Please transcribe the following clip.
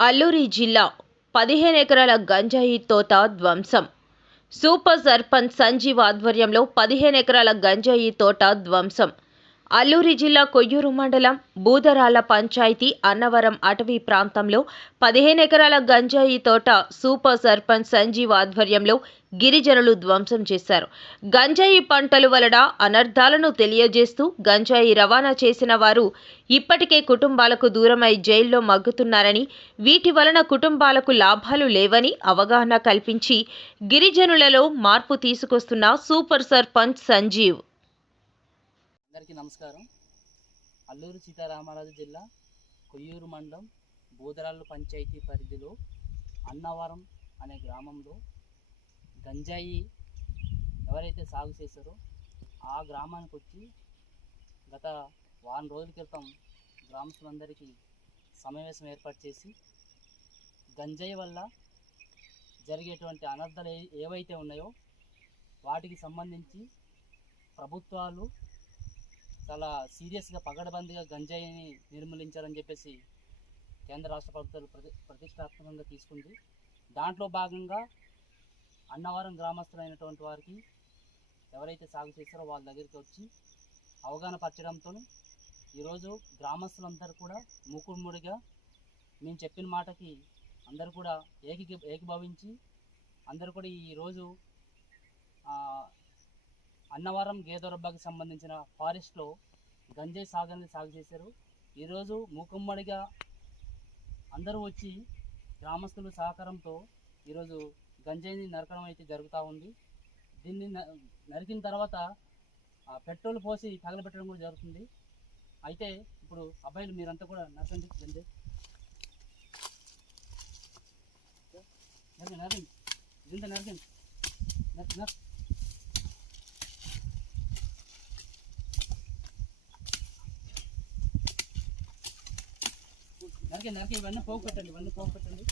అల్లూరి జిల్లా పదిహేను ఎకరాల గంజాయి తోట ధ్వంసం. సూపర్ సర్పంచ్ సంజీవ్ ఆధ్వర్యంలో పదిహేను ఎకరాల గంజాయి తోట ధ్వంసం. అల్లూరి జిల్లా కొయ్యూరు మండలం బూదరాల పంచాయతీ అన్నవరం అటవీ ప్రాంతంలో పదిహేను ఎకరాల గంజాయి తోట సూపర్ సర్పంచ్ సంజీవ్ ఆధ్వర్యంలో గిరిజనులు ధ్వంసం చేశారు. గంజాయి పంటలు వలన అనర్థాలను తెలియజేస్తూ గంజాయి రవాణా చేసిన వారు ఇప్పటికే కుటుంబాలకు దూరమై జైల్లో మగ్గుతున్నారని వీటి వలన కుటుంబాలకు లాభాలు లేవని అవగాహన కల్పించి గిరిజనులలో మార్పు తీసుకొస్తున్న సూపర్ సర్పంచ్ సంజీవ్ అందరికీ నమస్కారం. అల్లూరు సీతారామరాజు జిల్లా కొయ్యూరు మండలం బూదరాళ్ళు పంచాయతీ పరిధిలో అన్నవరం అనే గ్రామంలో గంజాయి ఎవరైతే సాగు చేశారో ఆ గ్రామానికి వచ్చి గత వారం రోజుల క్రితం గ్రామస్తులందరికీ సమావేశం ఏర్పాటు చేసి గంజాయి వల్ల జరిగేటువంటి అనర్థాలు ఏ- ఏవైతే ఉన్నాయో వాటికి సంబంధించి ప్రభుత్వాలు చాలా సీరియస్గా పగడబందిగా గంజాయిని నిర్మూలించాలని చెప్పేసి కేంద్ర రాష్ట్ర ప్రభుత్వాలు ప్రతి ప్రతిష్టాత్మకంగా తీసుకుంది. దాంట్లో భాగంగా అన్నవరం గ్రామస్తులైనటువంటి వారికి ఎవరైతే సాగు చేస్తారో వాళ్ళ దగ్గరికి వచ్చి అవగాహన పరచడంతో ఈరోజు గ్రామస్తులందరూ కూడా మూకుమ్మడిగా మేము చెప్పిన మాటకి అందరూ కూడా ఏకీ ఏకీభవించి అందరూ కూడా ఈరోజు అన్నవరం గేదొరబ్బాకి సంబంధించిన ఫారెస్ట్లో గంజాయి సాగుని సాగు చేశారు. ఈరోజు మూకుమ్మడిగా అందరూ వచ్చి గ్రామస్తుల సహకారంతో ఈరోజు గంజాయిని నరకడం అయితే జరుగుతూ ఉంది. దీన్ని న- నరికిన తర్వాత ఆ, పెట్రోల్ పోసి తగలబెట్టడం కూడా జరుగుతుంది. అయితే ఇప్పుడు అబ్బాయిలు మీరంతా కూడా నరకండి గంజాయి. నరకండి నరకండి. ఇదంతా నరకండి. నరక నరకే నరకే ఇవన్నీ పోగు పెట్టండి ఇవన్నీ పోగు పెట్టండి